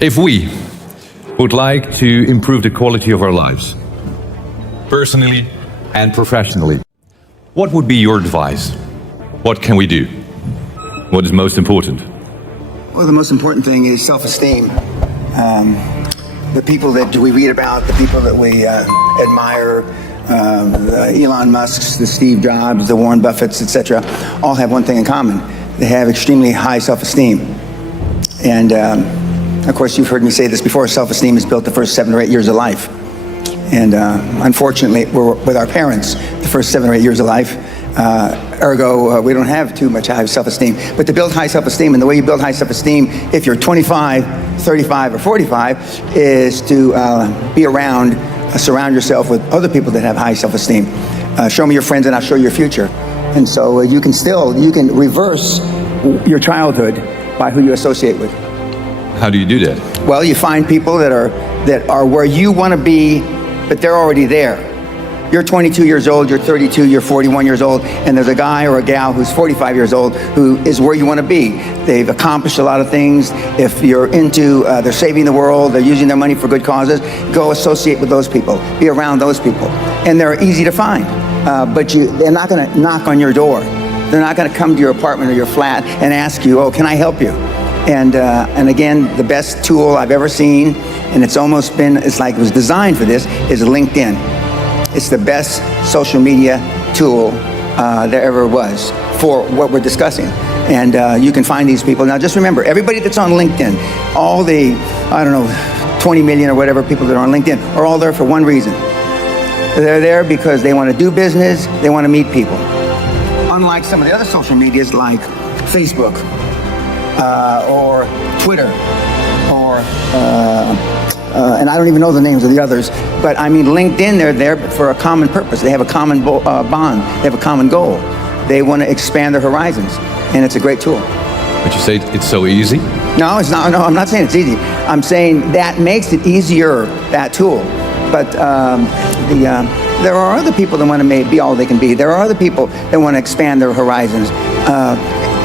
If we would like to improve the quality of our lives, personally and professionally, what would be your advice? What can we do? What is most important? Well, the most important thing is self-esteem. The people that we read about, the people that we admire, the Elon Musks, the Steve Jobs, the Warren Buffetts, etc., all have one thing in common. They have extremely high self-esteem. And of course, you've heard me say this before, self-esteem is built the first 7 or 8 years of life. And unfortunately, we're with our parents the first 7 or 8 years of life. Ergo, we don't have too much high self-esteem. But to build high self-esteem, and the way you build high self-esteem, if you're 25, 35, or 45, is to be around, surround yourself with other people that have high self-esteem. Show me your friends and I'll show you your future. And so you can reverse your childhood by who you associate with. How do you do that? Well, you find people that are where you want to be, but they're already there. You're 22 years old, you're 32, you're 41 years old, and there's a guy or a gal who's 45 years old who is where you want to be. They've accomplished a lot of things. If you're into, they're saving the world, they're using their money for good causes, go associate with those people, be around those people. And they're easy to find, but they're not going to knock on your door. They're not going to come to your apartment or your flat and ask you, oh, can I help you? And again, the best tool I've ever seen, and it's like it was designed for this, is LinkedIn. It's the best social media tool there ever was for what we're discussing. And you can find these people. Now just remember, everybody that's on LinkedIn, all the, 20 million or whatever people that are on LinkedIn are all there for one reason. They're there because they want to do business, they want to meet people. Unlike some of the other social medias like Facebook or Twitter or and I don't even know the names of the others, but I mean LinkedIn, they're there for a common purpose. They have a common bond, they have a common goal. They want to expand their horizons, and it's a great tool. But you say it's so easy? No, it's not. No, I'm not saying it's easy. I'm saying that makes it easier, that tool. But there are other people that want to be all they can be. There are other people that want to expand their horizons.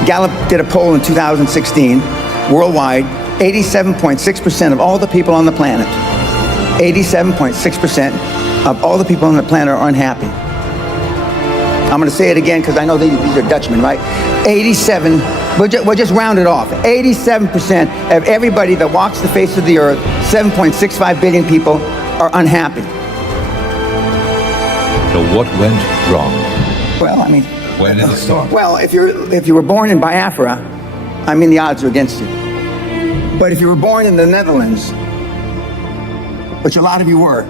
Gallup did a poll in 2016, worldwide. 87.6% of all the people on the planet, 87.6% of all the people on the planet are unhappy. I'm going to say it again because I know these are Dutchmen, right? 87, we'll just round it off. 87% of everybody that walks the face of the earth, 7.65 billion people, are unhappy. So what went wrong? Well, I mean, where did it start? Well, if you were born in Biafra, I mean, the odds are against you. But if you were born in the Netherlands, which a lot of you were,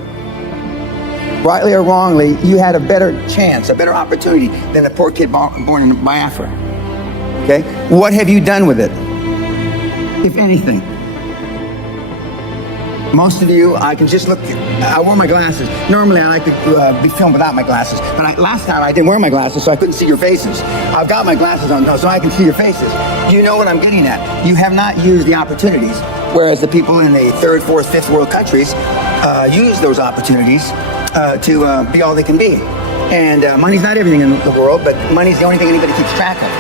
rightly or wrongly, you had a better chance, a better opportunity than a poor kid born in Biafra. Okay? What have you done with it? If anything. Most of you, I can just look, I wore my glasses. Normally I like to be filmed without my glasses, but last time I didn't wear my glasses, so I couldn't see your faces. I've got my glasses on now, so I can see your faces. You know what I'm getting at. You have not used the opportunities, whereas the people in the third, fourth, fifth world countries use those opportunities to be all they can be. And money's not everything in the world, but money's the only thing anybody keeps track of.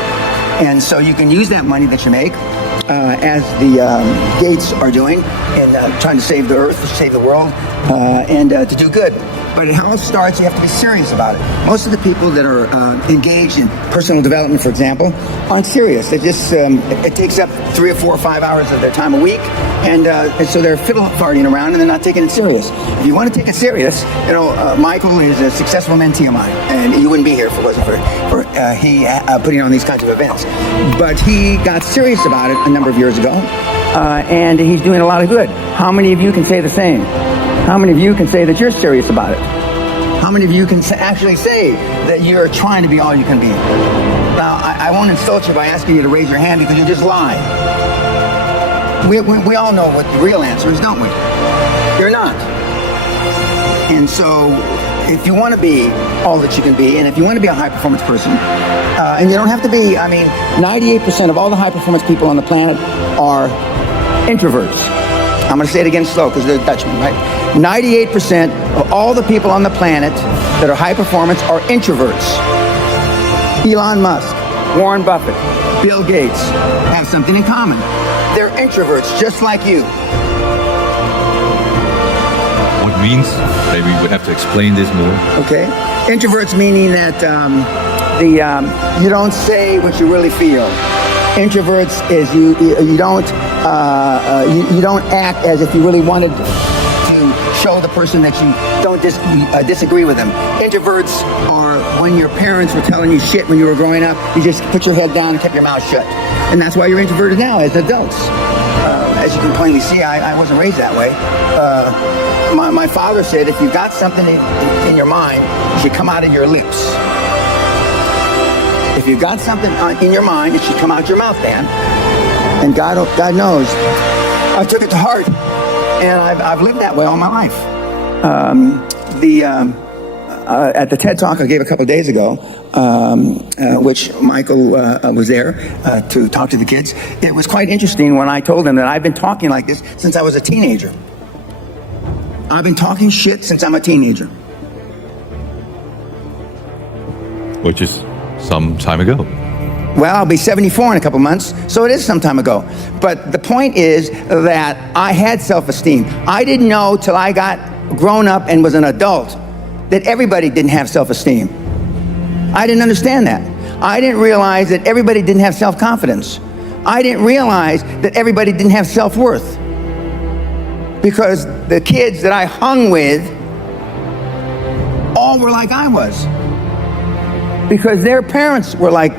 And so you can use that money that you make, as the Gates are doing, and trying to save the earth, save the world, and to do good. But it all starts, you have to be serious about it. Most of the people that are engaged in personal development, for example, aren't serious. They just, it takes up 3 or 4 or 5 hours of their time a week, and so they're fiddle-farting around and they're not taking it serious. If you want to take it serious, Michael is a successful mentee of mine, and you wouldn't be here if it wasn't for he putting on these kinds of events. But he got serious about it a number of years ago, and he's doing a lot of good. How many of you can say the same? How many of you can say that you're serious about it? How many of you can actually say that you're trying to be all you can be? Now, I won't insult you by asking you to raise your hand because you just lied. We all know what the real answer is, don't we? You're not. And so, if you want to be all that you can be, and if you want to be a high-performance person, and you don't have to be, 98% of all the high-performance people on the planet are introverts. I'm going to say it again slow because they're Dutchmen, right? 98% of all the people on the planet that are high performance are introverts. Elon Musk, Warren Buffett, Bill Gates have something in common. They're introverts just like you. what it means. Maybe we have to explain this more. Okay. Introverts meaning that you don't say what you really feel. Introverts is you don't act as if you really wanted to show the person that you don't disagree with them. Introverts are when your parents were telling you shit when you were growing up, you just put your head down and kept your mouth shut. And that's why you're introverted now as adults. As you can plainly see, I wasn't raised that way. My father said, if you've got something in your mind, it should come out of your lips. If you've got something in your mind, it should come out your mouth, Dan. And God knows. I took it to heart, and I've lived that way all my life. At the TED Talk I gave a couple of days ago, which Michael was there to talk to the kids, it was quite interesting when I told them that I've been talking like this since I was a teenager. I've been talking shit since I'm a teenager. Which is some time ago. Well, I'll be 74 in a couple months, so it is some time ago. But the point is that I had self-esteem. I didn't know till I got grown up and was an adult that everybody didn't have self-esteem. I didn't understand that. I didn't realize that everybody didn't have self-confidence. I didn't realize that everybody didn't have self-worth. Because the kids that I hung with all were like I was. Because their parents were like,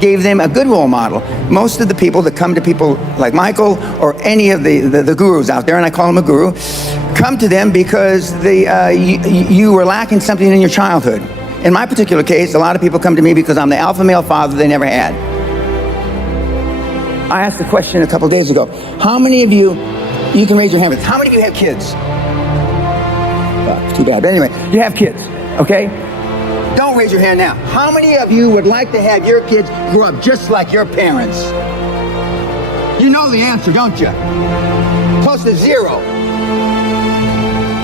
gave them a good role model. Most of the people that come to people like Michael or any of the gurus out there, and I call him a guru, come to them because you were lacking something in your childhood. In my particular case, a lot of people come to me because I'm the alpha male father they never had. I asked a question a couple of days ago. How many of you can raise your hand, how many of you have kids? Well, too bad, but anyway, you have kids, okay? Don't raise your hand now. How many of you would like to have your kids grow up just like your parents? You know the answer, don't you? Close to zero.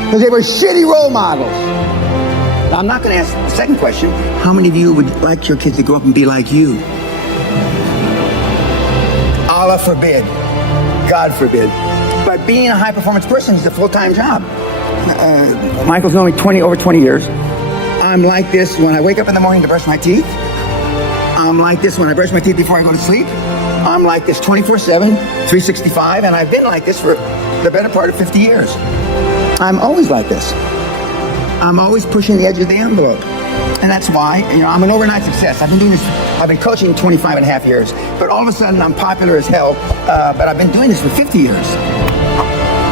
Because they were shitty role models. Now, I'm not going to ask the second question. How many of you would like your kids to grow up and be like you? Allah forbid. God forbid. But being a high-performance person is a full-time job. Michael's known me over 20 years. I'm like this when I wake up in the morning to brush my teeth. I'm like this when I brush my teeth before I go to sleep. I'm like this 24/7, 365, and I've been like this for the better part of 50 years. I'm always like this. I'm always pushing the edge of the envelope. And that's why, I'm an overnight success. I've been coaching 25 and a half years, but all of a sudden I'm popular as hell, but I've been doing this for 50 years.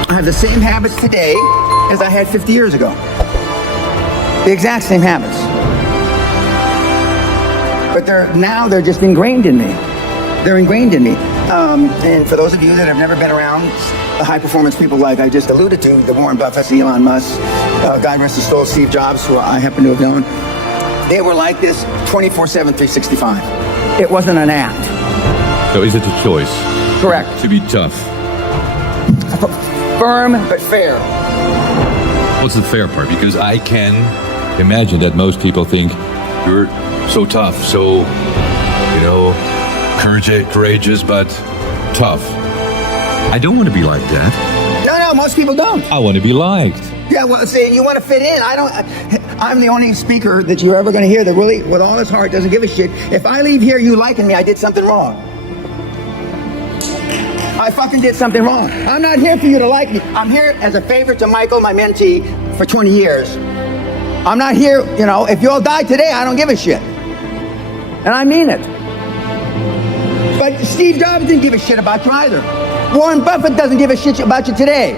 I have the same habits today as I had 50 years ago. The exact same habits. But they're just ingrained in me. They're ingrained in me. And for those of you that have never been around the high-performance people like I just alluded to, the Warren Buffett, Elon Musk, God rest his soul, Steve Jobs, who I happen to have known, they were like this 24/7, 365. It wasn't an act. So is it a choice? Correct. To be tough. Firm but fair. What's the fair part? Because I can imagine that most people think you're so tough, so, courageous, but tough. I don't want to be like that. No, most people don't. I want to be liked. Yeah, well, see, you want to fit in. I'm the only speaker that you're ever going to hear that really, with all his heart, doesn't give a shit. If I leave here, you liking me, I did something wrong. I fucking did something wrong. I'm not here for you to like me. I'm here as a favor to Michael, my mentee, for 20 years. I'm not here, if you all die today, I don't give a shit. And I mean it. But Steve Jobs didn't give a shit about you either. Warren Buffett doesn't give a shit about you today.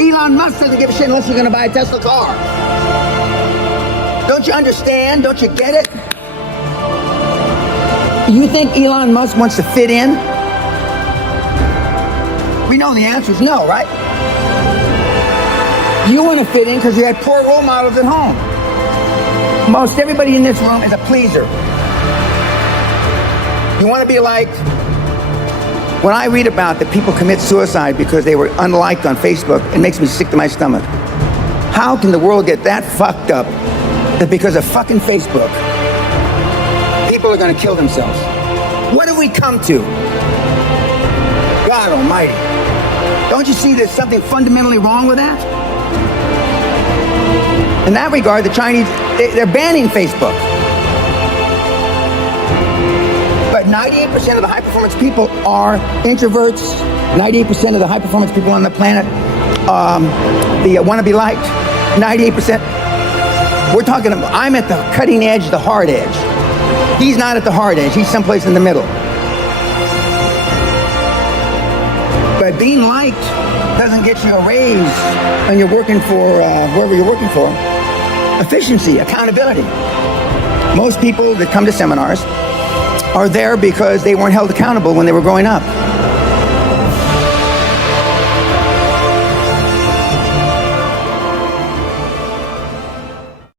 Elon Musk doesn't give a shit unless you're going to buy a Tesla car. Don't you understand? Don't you get it? You think Elon Musk wants to fit in? We know the answer is no, right? You want to fit in because you had poor role models at home. Most everybody in this room is a pleaser. You want to be liked. When I read about that people commit suicide because they were unliked on Facebook, it makes me sick to my stomach. How can the world get that fucked up that because of fucking Facebook, people are going to kill themselves? What have we come to? God almighty. Don't you see there's something fundamentally wrong with that? In that regard, the Chinese, they're banning Facebook. But 98% of the high-performance people are introverts. 98% of the high-performance people on the planet want to be liked. 98%. We're talking, I'm at the cutting edge, the hard edge. He's not at the hard edge. He's someplace in the middle. But being liked doesn't get you a raise when you're working for whoever you're working for. Efficiency, accountability. Most people that come to seminars are there because they weren't held accountable when they were growing up.